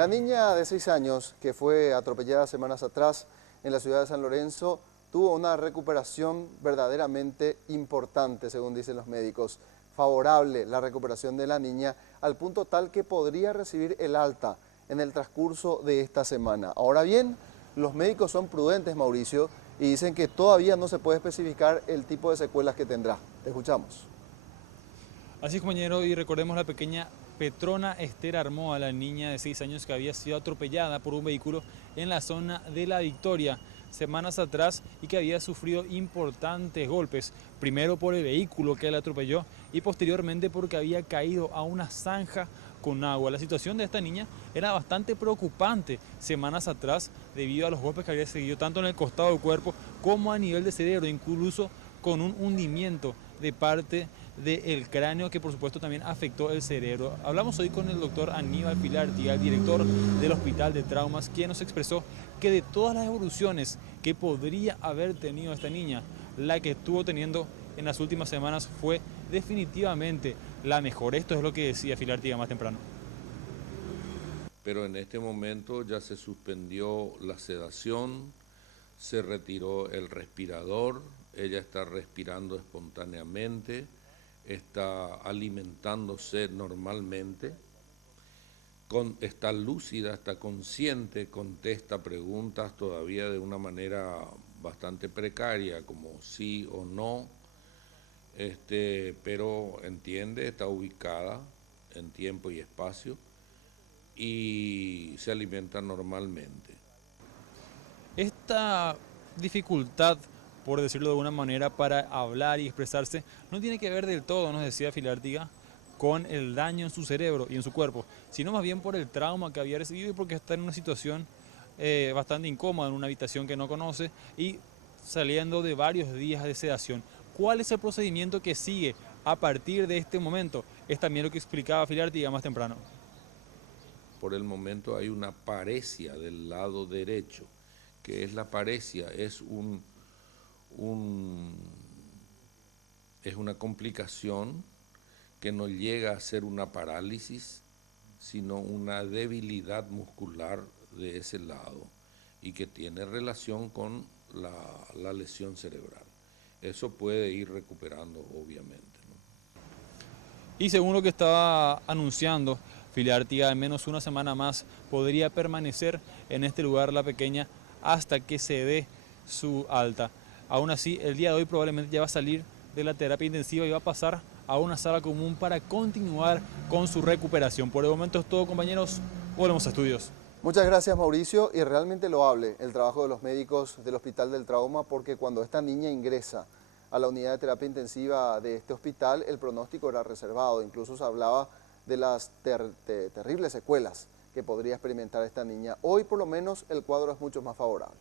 La niña de 6 años que fue atropellada semanas atrás en la ciudad de San Lorenzo tuvo una recuperación verdaderamente importante, según dicen los médicos. Favorable la recuperación de la niña al punto tal que podría recibir el alta en el transcurso de esta semana. Ahora bien, los médicos son prudentes, Mauricio, y dicen que todavía no se puede especificar el tipo de secuelas que tendrá. Te escuchamos. Así es, compañero, y recordemos la pequeña Petrona Esther Armoa, la niña de 6 años que había sido atropellada por un vehículo en la zona de La Victoria semanas atrás y que había sufrido importantes golpes, primero por el vehículo que la atropelló y posteriormente porque había caído a una zanja con agua. La situación de esta niña era bastante preocupante semanas atrás debido a los golpes que había seguido tanto en el costado del cuerpo como a nivel de cerebro, incluso con un hundimiento de parte del cráneo que por supuesto también afectó el cerebro. Hablamos hoy con el doctor Aníbal Pilártiga, el director del Hospital de Traumas, quien nos expresó que de todas las evoluciones que podría haber tenido esta niña, la que estuvo teniendo en las últimas semanas fue definitivamente la mejor. Esto es lo que decía Pilártiga más temprano. Pero en este momento ya se suspendió la sedación, se retiró el respirador, ella está respirando espontáneamente, está alimentándose normalmente, está lúcida, está consciente, contesta preguntas todavía de una manera bastante precaria, como sí o no, pero entiende, está ubicada en tiempo y espacio y se alimenta normalmente. Esta dificultad, por decirlo de alguna manera, para hablar y expresarse, no tiene que ver del todo, nos decía Pilártiga, con el daño en su cerebro y en su cuerpo, sino más bien por el trauma que había recibido y porque está en una situación bastante incómoda, en una habitación que no conoce y saliendo de varios días de sedación. ¿Cuál es el procedimiento que sigue a partir de este momento? Es también lo que explicaba Pilártiga más temprano. Por el momento hay una paresia del lado derecho. ¿Qué es la paresia? Es una complicación que no llega a ser una parálisis, sino una debilidad muscular de ese lado y que tiene relación con la lesión cerebral. Eso puede ir recuperando, obviamente, ¿no? Y según lo que estaba anunciando Pilártiga, al menos una semana más podría permanecer en este lugar la pequeña hasta que se dé su alta. Aún así, el día de hoy probablemente ya va a salir de la terapia intensiva y va a pasar a una sala común para continuar con su recuperación. Por el momento es todo, compañeros. Volvemos a estudios. Muchas gracias, Mauricio, y realmente loable el trabajo de los médicos del Hospital del Trauma, porque cuando esta niña ingresa a la unidad de terapia intensiva de este hospital, el pronóstico era reservado. Incluso se hablaba de las terribles secuelas que podría experimentar esta niña. Hoy, por lo menos, el cuadro es mucho más favorable.